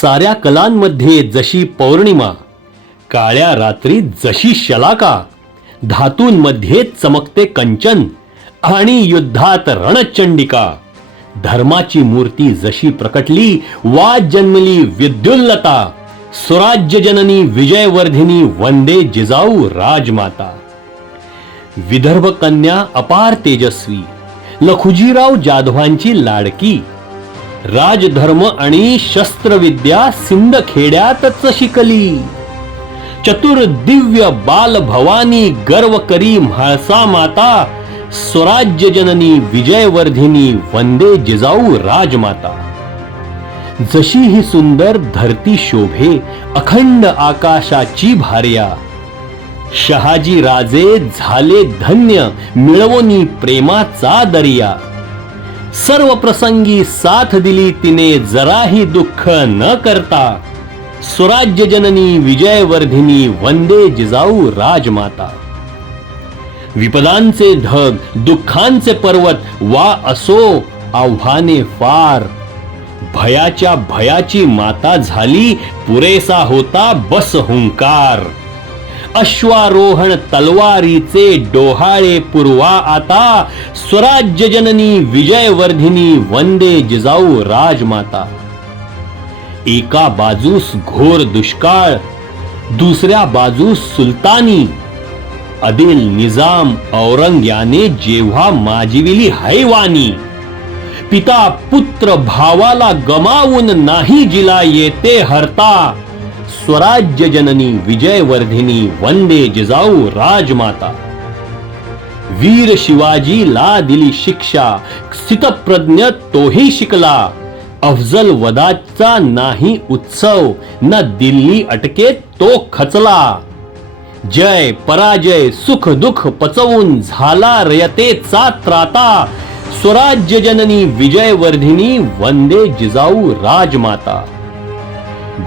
साऱ्या कलांमध्ये जशी पौर्णिमा, काळ्या रात्री जशी शलाका, धातूंमध्ये चमकते कंचन आणि युद्धात रणचंडिका, धर्माची मूर्ती जशी प्रकटली वा जन्मली विद्युल्लता, स्वराज्य जननी विजयवर्धिनी वंदे जिजाऊ राजमाता. विदर्भ कन्या अपार तेजस्वी, लखुजीराव जाधवांची लाडकी, राजधर्म आणि शस्त्रविद्या सिंदखेड्यातच शिकली. चतुर दिव्य बाल भवानी गर्व करी म्हाळसा माता, स्वराज्य जननी विजयवर्धिनी वंदे जिजाऊ राजमाता. जशी ही सुंदर धरती शोभे अखंड आकाशाची भार्या, शहाजी राजे झाले धन्य मिळवोनी प्रेमाचा दर्या. सर्व प्रसंगी साथ दिली तिने जराही दुःख न करता, स्वराज्य जननी विजयवर्धिनी वंदे जिजाऊ राजमाता. विपदांचे ढग दुःखांचे पर्वत वा असो आव्हाने फार, भयाच्या भयाची माता झाली पुरेसा होता बस हुंकार. अश्वारोहण तलवारीचे डोहाळे पुरवा आता, स्वराज्य जननी विजयवर्धिनी वंदे जिजाऊ राजमाता. एका बाजूस घोर दुष्काळ, दुसऱ्या बाजूस सुलतानी, आदिल निजाम औरंग याने जेव्हा माजविली हैवानी. पिता पुत्र भावाला गमावून नाही जिला येते हरता, स्वराज्य जननी विजयवर्धिनी वंदे जिजाऊ राजमाता. वीर शिवाजीला दिली शिक्षा, स्थितप्रज्ञ तोही शिकला. अफजल वदाचा नाही उत्सव, न दिल्ली अटकेत तो खचला. जय पराजय सुख दुःख पचवून झाला रयतेचा त्राता, स्वराज्य जननी विजयवर्धिनी वंदे जिजाऊ राजमाता.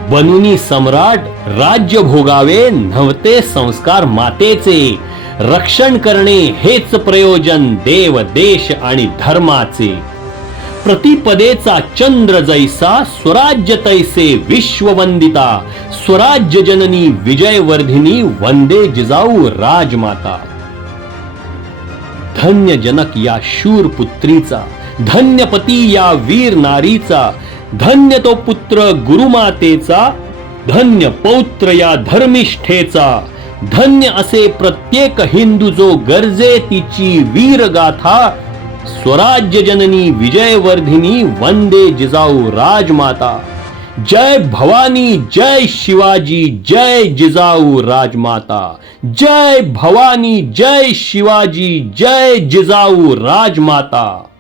बनुनी सम्राट राज्य भोगावे नव्हते संस्कार मातेचे, रक्षण करणे हेच प्रयोजन देव देश आणि धर्माचे. प्रतिपदेचा चंद्र जैसा स्वराज्य तैसे विश्ववंदिता, स्वराज्य जननी विजयवर्धिनी वंदे जिजाऊ राजमाता. धन्य जनक या शूर पुत्रीचा, धन्य पती या वीर नारीचा, धन्य तो पुत्र गुरुमातेचा, धन्य पौत्र या धर्मिष्ठेचा. धन्य असे प्रत्येक हिंदू जो गर्जे तिची वीर गाथा, स्वराज्य जननी विजयवर्धिनी वंदे जिजाऊ राजमाता. जय भवानी जय शिवाजी जय जिजाऊ राजमाता. जय भवानी जय शिवाजी जय जिजाऊ राजमाता.